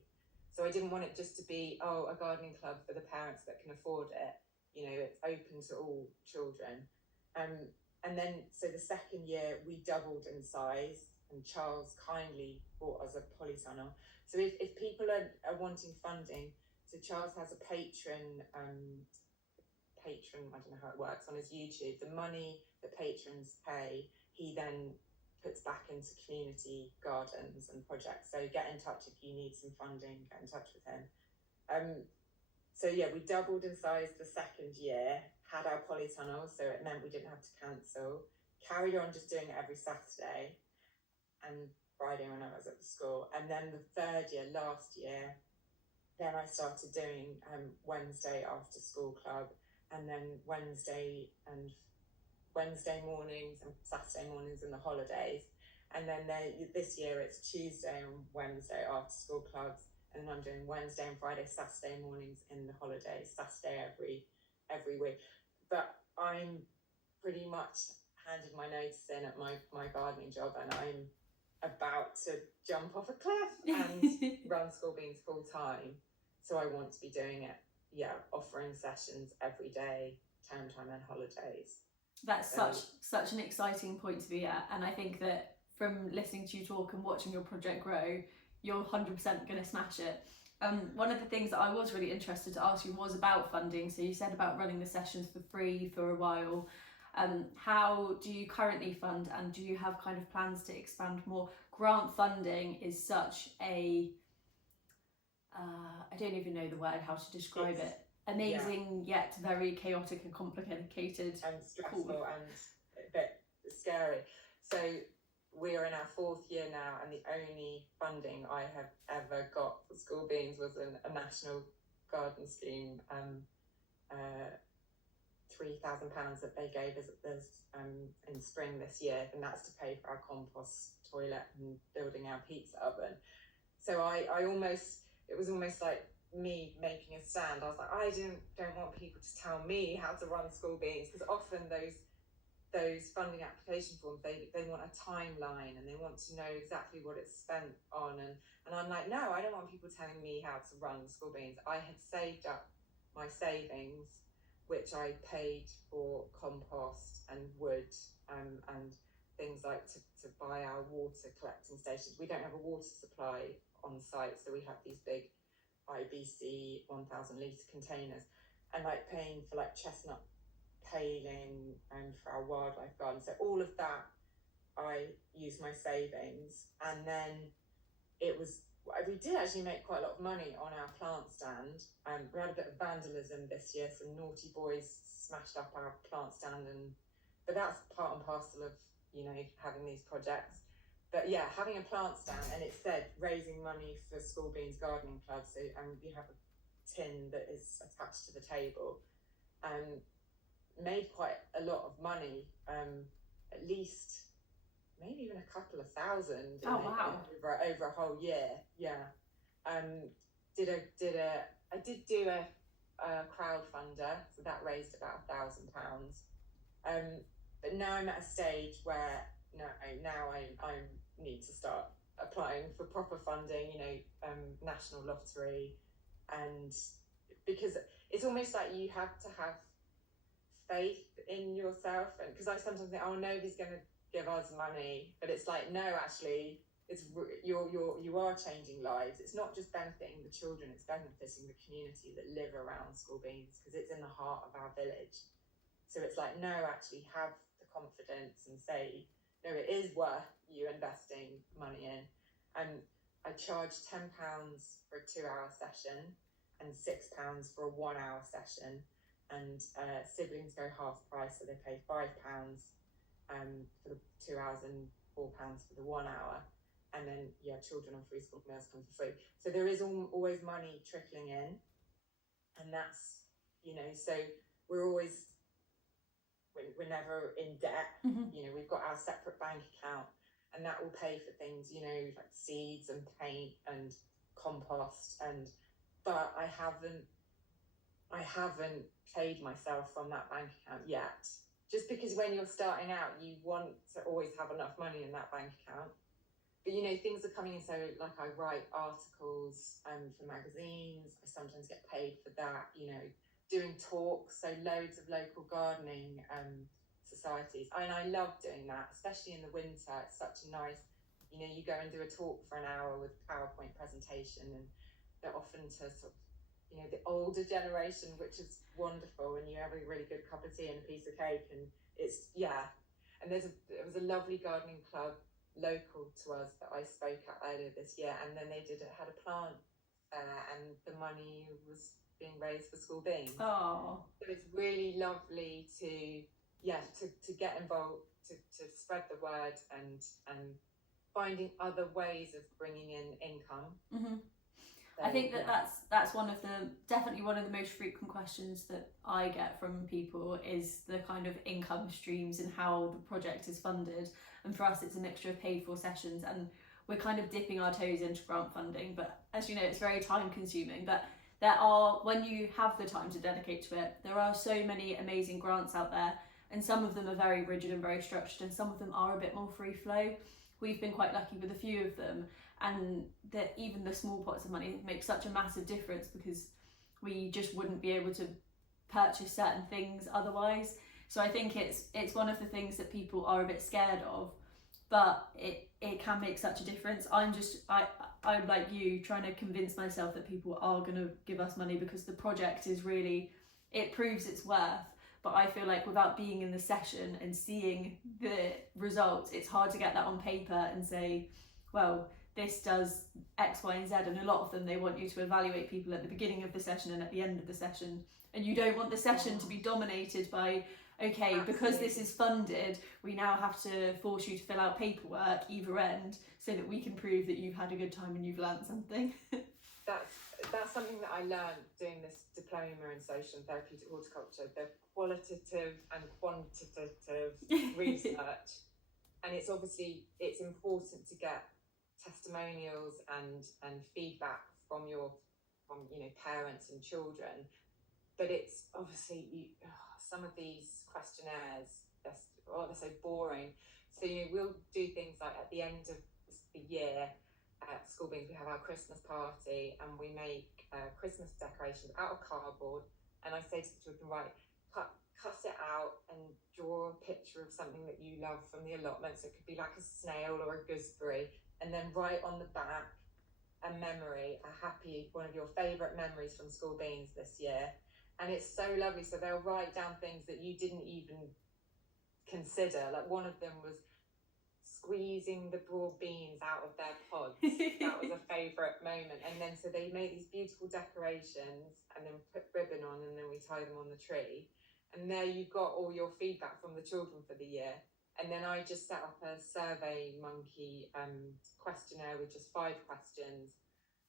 So I didn't want it just to be, oh, a gardening club for the parents that can afford it. You know, it's open to all children. And then, so the second year, we doubled in size, and Charles kindly bought us a polytunnel. So if people are wanting funding, so Charles has a patron, I don't know how it works, on his YouTube. The money that patrons pay, he then puts back into community gardens and projects. So get in touch if you need some funding, get in touch with him. So yeah, we doubled in size the second year, had our polytunnel, so it meant we didn't have to cancel. Carried on just doing it every Saturday and Friday when I was at the school. And then the third year, last year, then I started doing Wednesday after school club, and then Wednesday mornings and Saturday mornings in the holidays. And then this year it's Tuesday and Wednesday after school clubs, and then I'm doing Wednesday and Friday, Saturday mornings in the holidays, Saturday every week. But I'm pretty much handed my notice in at my gardening job, and I'm about to jump off a cliff and run Skool Beanz full time. So I want to be doing it, offering sessions every day, term time and holidays. That's such an exciting point to be at, and I think that from listening to you talk and watching your project grow, you're 100% going to smash it. One of the things that I was really interested to ask you was about funding. So you said about running the sessions for free for a while. How do you currently fund, and do you have kind of plans to expand more? Grant funding is such a, I don't even know the word, how to describe it. Amazing, yet very chaotic and complicated. And stressful and a bit scary. So we're in our 4th year now, and the only funding I have ever got for Skool Beanz was a national garden scheme, £3,000 that they gave us in spring this year, and that's to pay for our compost toilet and building our pizza oven. So it was almost like me making a stand. I was like, I don't want people to tell me how to run Skool Beanz, because often those funding application forms, they want a timeline and they want to know exactly what it's spent on, and I'm like, no, I don't want people telling me how to run Skool Beanz. I had saved up my savings, which I paid for compost and wood, and things like to buy our water collecting stations. We don't have a water supply on site, so we have these big IBC 1,000 litre containers, and like paying for like chestnut paling and for our wildlife garden. So all of that, I used my savings. And then we did actually make quite a lot of money on our plant stand. We had a bit of vandalism this year. Some naughty boys smashed up our plant stand, but that's part and parcel of, you know, having these projects. But yeah, having a plant stand, and it said raising money for Skool Beanz Gardening Club. So we have a tin that is attached to the table. Made quite a lot of money, at least maybe even a couple of thousand. Wow. Over a whole year. Yeah. I did do a crowdfunder, so that raised about £1,000. But now I'm at a stage where now I need to start applying for proper funding, you know, national lottery, and because it's almost like you have to have faith in yourself, and because I sometimes think, oh, nobody's going to give us money, but it's like, no, actually, it's you are changing lives. It's not just benefiting the children, it's benefiting the community that live around Skool Beanz, because it's in the heart of our village. So it's like, no, actually have the confidence and say, no, it is worth you investing money in. And I charge £10 for a 2-hour session and £6 for a 1-hour session. And siblings go half price, so they pay £5 for the 2 hours and £4 for the 1 hour. And then, children on free school meals come for free. So there is always money trickling in. And that's, so we're always, we're never in debt. Mm-hmm. You know, we've got our separate bank account, and that will pay for things, you know, like seeds and paint and compost. But I haven't paid myself from that bank account yet. Just because when you're starting out, you want to always have enough money in that bank account. But, you know, things are coming in. So, like, I write articles for magazines. I sometimes get paid for that, you know, doing talks. So loads of local gardening societies. And I love doing that, especially in the winter. It's such a nice, you know, you go and do a talk for an hour with PowerPoint presentation, and they're often to sort of, you know, the older generation, which is wonderful. And you have a really good cup of tea and a piece of cake. And it's, yeah. And there was a lovely gardening club local to us that I spoke at earlier this year, and then they had a plant and the money was being raised for Skool Beanz. Oh, so it's really lovely to get involved, to spread the word, and finding other ways of bringing in income. mm-hmm. So, I think that's definitely one of the most frequent questions that I get from people, is the kind of income streams and how the project is funded. And for us, it's a mixture of paid for sessions, and we're kind of dipping our toes into grant funding. But as you know, it's very time consuming. But when you have the time to dedicate to it, there are so many amazing grants out there, and some of them are very rigid and very structured, and some of them are a bit more free flow. We've been quite lucky with a few of them, and that even the small pots of money make such a massive difference, because we just wouldn't be able to purchase certain things otherwise. So I think it's one of the things that people are a bit scared of, but it can make such a difference. I'm like you, trying to convince myself that people are going to give us money, because the project is really, it proves its worth. But I feel like without being in the session and seeing the results, it's hard to get that on paper and say, well, this does X, Y, and Z. And a lot of them, they want you to evaluate people at the beginning of the session and at the end of the session. And you don't want the session to be dominated by, okay, Absolutely. Because this is funded, we now have to force you to fill out paperwork either end, so that we can prove that you've had a good time and you've learned something. That's something that I learned doing this diploma in social and therapeutic horticulture, the qualitative and quantitative research. And it's important to get testimonials and feedback from you know, parents and children. But it's obviously some of these questionnaires, they're so boring. So, you know, we'll do things like at the end of the year at Skool Beanz, we have our Christmas party, and we make Christmas decorations out of cardboard. And I say to the children, right, cut it out and draw a picture of something that you love from the allotment. So it could be like a snail or a gooseberry, and then write on the back a memory, one of your favourite memories from Skool Beanz this year. And it's so lovely. So they'll write down things that you didn't even consider. Like one of them was squeezing the broad beans out of their pods. That was a favourite moment. And then so they made these beautiful decorations and then put ribbon on, and then we tie them on the tree. And there you got all your feedback from the children for the year. And then I just set up a Survey Monkey questionnaire with just 5 questions,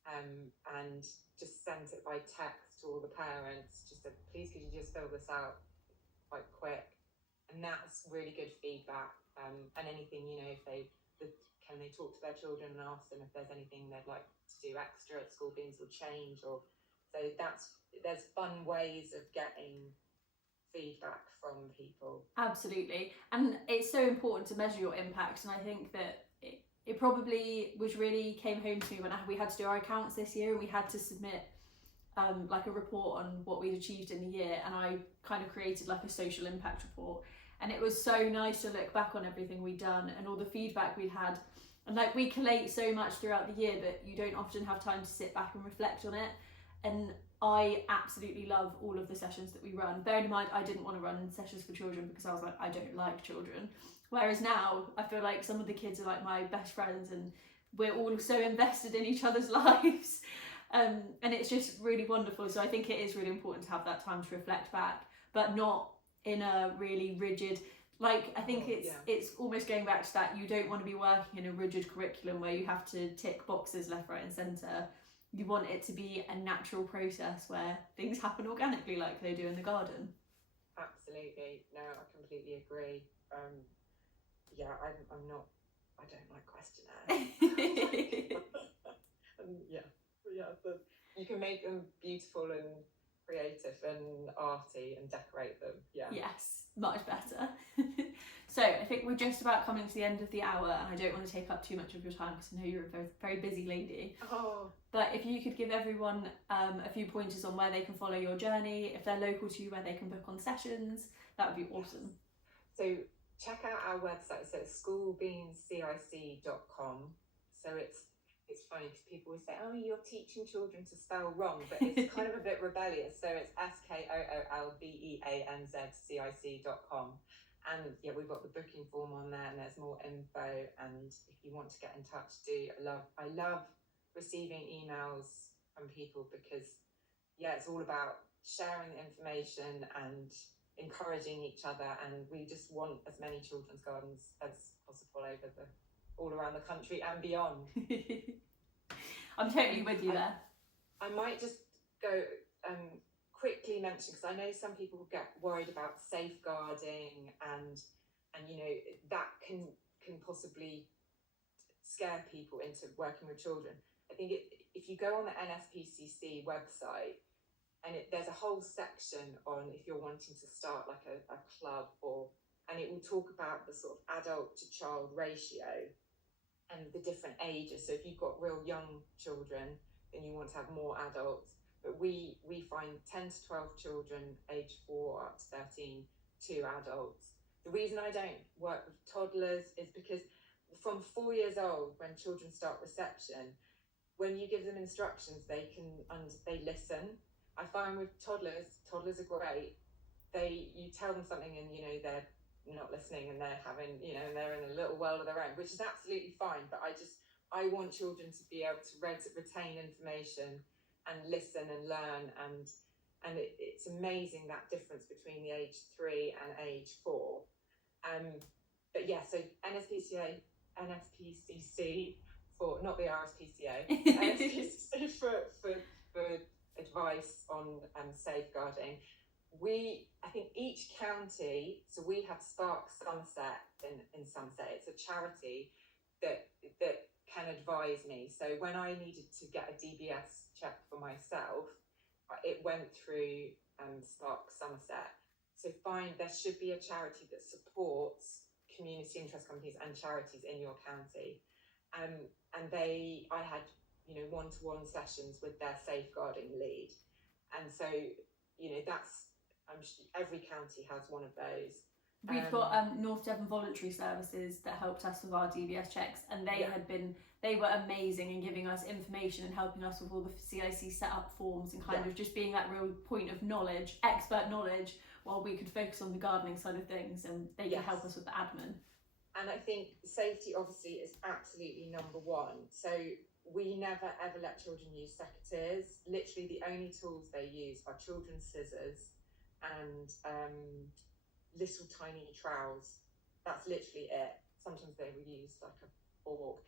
and just sent it by text to all the parents. Just said, please could you just fill this out quite quick? And that's really good feedback. And anything, you know, can they talk to their children and ask them if there's anything they'd like to do extra at Skool Beanz or change, or so there's fun ways of getting feedback from people. Absolutely. And it's so important to measure your impact, and I think that it probably really came home to me when we had to do our accounts this year, and we had to submit like a report on what we'd achieved in the year, and I kind of created like a social impact report. And it was so nice to look back on everything we'd done and all the feedback we'd had. And like, we collate so much throughout the year, but you don't often have time to sit back and reflect on it. And I absolutely love all of the sessions that we run. Bearing in mind, I didn't want to run sessions for children because I was like, I don't like children. Whereas now, I feel like some of the kids are like my best friends, and we're all so invested in each other's lives. And it's just really wonderful. So I think it is really important to have that time to reflect back, but not in a really rigid, like, I think it's almost going back to that, you don't want to be working in a rigid curriculum where you have to tick boxes left, right and centre. You want it to be a natural process where things happen organically like they do in the garden. Absolutely. No, I completely agree. Yeah, I'm not. I don't like questionnaires. Yeah, but you can make them beautiful and creative and arty and decorate them. Yeah. Yes, much better. So I think we're just about coming to the end of the hour, and I don't want to take up too much of your time because I know you're a very, very busy lady. Oh. But if you could give everyone a few pointers on where they can follow your journey, if they're local to you, where they can book on sessions, that would be awesome. So check out our website. So it's schoolbeanzcic.com. So it's funny because people always say, oh, you're teaching children to spell wrong, but it's kind of a bit rebellious. So it's SKOOLBEANZCIC.com. And yeah, we've got the booking form on there, and there's more info. And if you want to get in touch, I love receiving emails from people because yeah, it's all about sharing the information and encouraging each other, and we just want as many children's gardens as possible all around the country and beyond. I'm totally with you there. I might just go quickly mention, because I know some people get worried about safeguarding and you know that can possibly scare people into working with children. I think if you go on the NSPCC website, and there's a whole section on if you're wanting to start like a club, and it will talk about the sort of adult to child ratio and the different ages. So if you've got real young children, then you want to have more adults. But we find 10 to 12 children, age 4 up to 13, 2 adults. The reason I don't work with toddlers is because from 4 years old, when children start reception, when you give them instructions, they listen. I find with toddlers are great. You tell them something and you know they're not listening and they're having, you know, they're in a little world of their own, which is absolutely fine. But I want children to be able to retain information and listen and learn, and it's amazing that difference between the age 3 and age 4. But yeah, so NSPCC for not the RSPCA, NSPCC for advice on safeguarding. I think each county, so we have Spark Somerset in Somerset. It's a charity that can advise me. So when I needed to get a DBS check for myself, it went through Spark Somerset. So there should be a charity that supports community interest companies and charities in your county. And I had, you know, one-to-one sessions with their safeguarding lead. And so, you know, every county has one of those. We've got North Devon Voluntary Services that helped us with our DBS checks, and they were amazing in giving us information and helping us with all the CIC setup forms and kind of just being that real point of knowledge, expert knowledge, while we could focus on the gardening side of things, and they could help us with the admin. And I think safety obviously is absolutely number one. So we never ever let children use secateurs. Literally the only tools they use are children's scissors and little tiny trowels. That's literally it. Sometimes they will use like a fork.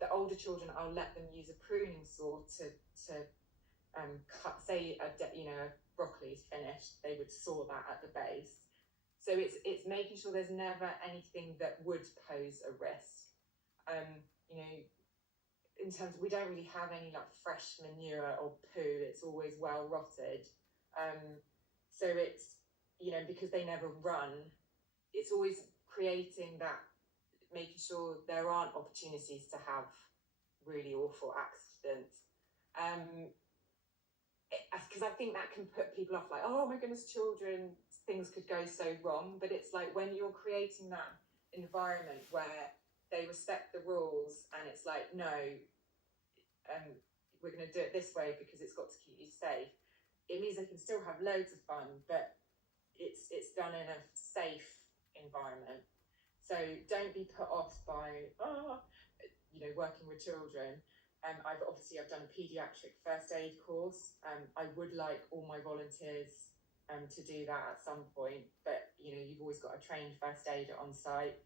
The older children, I'll let them use a pruning saw to cut, say a broccoli's finished, they would saw that at the base. So it's making sure there's never anything that would pose a risk. You know, in terms of, we don't really have any like fresh manure or poo. It's always well rotted. So it's, you know, because they never run, it's always creating that, making sure there aren't opportunities to have really awful accidents. Because I think that can put people off, like, oh my goodness, children, things could go so wrong. But it's like when you're creating that environment where they respect the rules and it's like, no, we're going to do it this way because it's got to keep you safe. It means they can still have loads of fun, but it's done in a safe environment. So don't be put off by, working with children. I've done a paediatric first aid course. I would like all my volunteers to do that at some point, but you know, you've always got a trained first aider on site.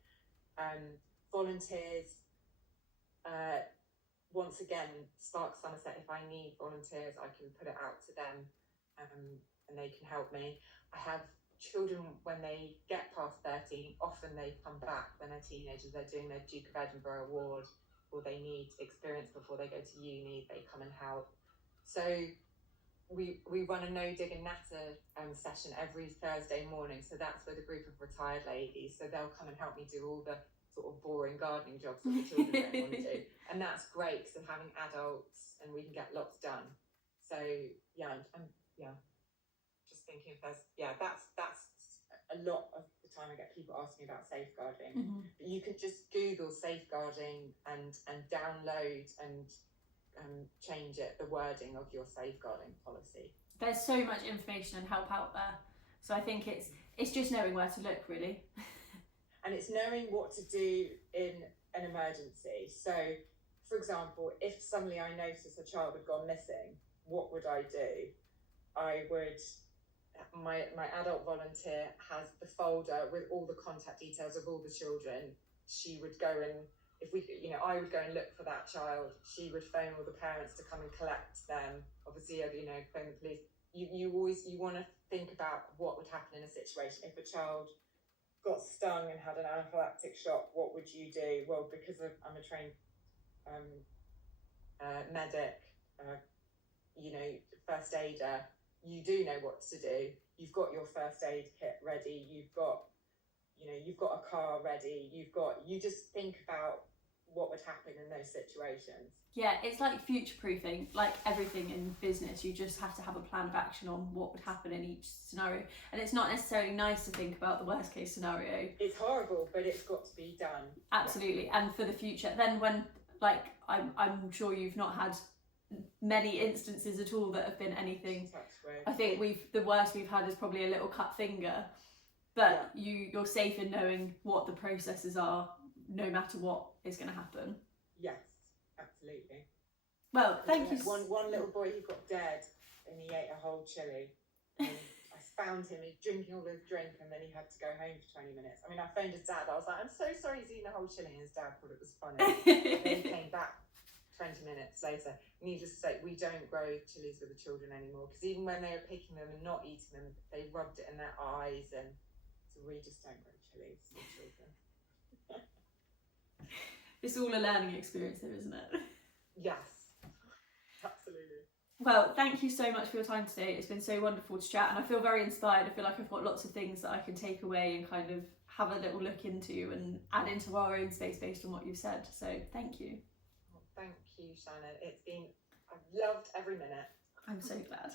Volunteers, once again, Spark Somerset, if I need volunteers, I can put it out to them and they can help me. I have children, when they get past 13, often they come back when they're teenagers, they're doing their Duke of Edinburgh award, or they need experience before they go to uni, they come and help. So we run a no dig and natter session every Thursday morning. So that's with a group of retired ladies. So they'll come and help me do all the sort of boring gardening jobs that the children don't want to do. And that's great because I'm having adults and we can get lots done. So yeah, I'm just thinking if there's, that's a lot of the time I get people asking about safeguarding. But you can just Google safeguarding and download and change it, the wording of your safeguarding policy. There's so much information and help out there. So I think it's just knowing where to look, really. And it's knowing what to do in an emergency. So, for example, if suddenly I notice a child had gone missing, what would I do? I would, my adult volunteer has the folder with all the contact details of all the children. She would go and, I would go and look for that child. She would phone all the parents to come and collect them. Obviously, phone the police. You want to think about what would happen in a situation. If a child got stung and had an anaphylactic shock, what would you do? Well, because I'm a trained medic, first aider, you do know what to do. You've got your first aid kit ready. You've got a car ready. You just think about what would happen in those situations. Yeah, it's like future-proofing, like everything in business. You just have to have a plan of action on what would happen in each scenario. And it's not necessarily nice to think about the worst case scenario. It's horrible, but it's got to be done. Absolutely. Yeah. And for the future, then when, I'm sure you've not had many instances at all that have been anything. I think the worst we've had is probably a little cut finger, but you're safe in knowing what the processes are, no matter what is going to happen. Yes, absolutely. Well, thank you. One little boy, he got dead and he ate a whole chili. And I found him, he's drinking all his drink, and then he had to go home for 20 minutes. I mean, I phoned his dad. I was like, I'm so sorry he's eating a whole chili, and his dad thought it was funny. Then he came back 20 minutes later. Needless to say, we don't grow chilies with the children anymore, because even when they were picking them and not eating them, they rubbed it in their eyes, and so we just don't grow chilies with children. It's all a learning experience though, isn't it? Yes, absolutely. Well, thank you so much for your time today. It's been so wonderful to chat, and I feel very inspired. I feel like I've got lots of things that I can take away and kind of have a little look into and add into our own space based on what you've said. So thank you. Well, thank you, Shannon. I've loved every minute. I'm so glad.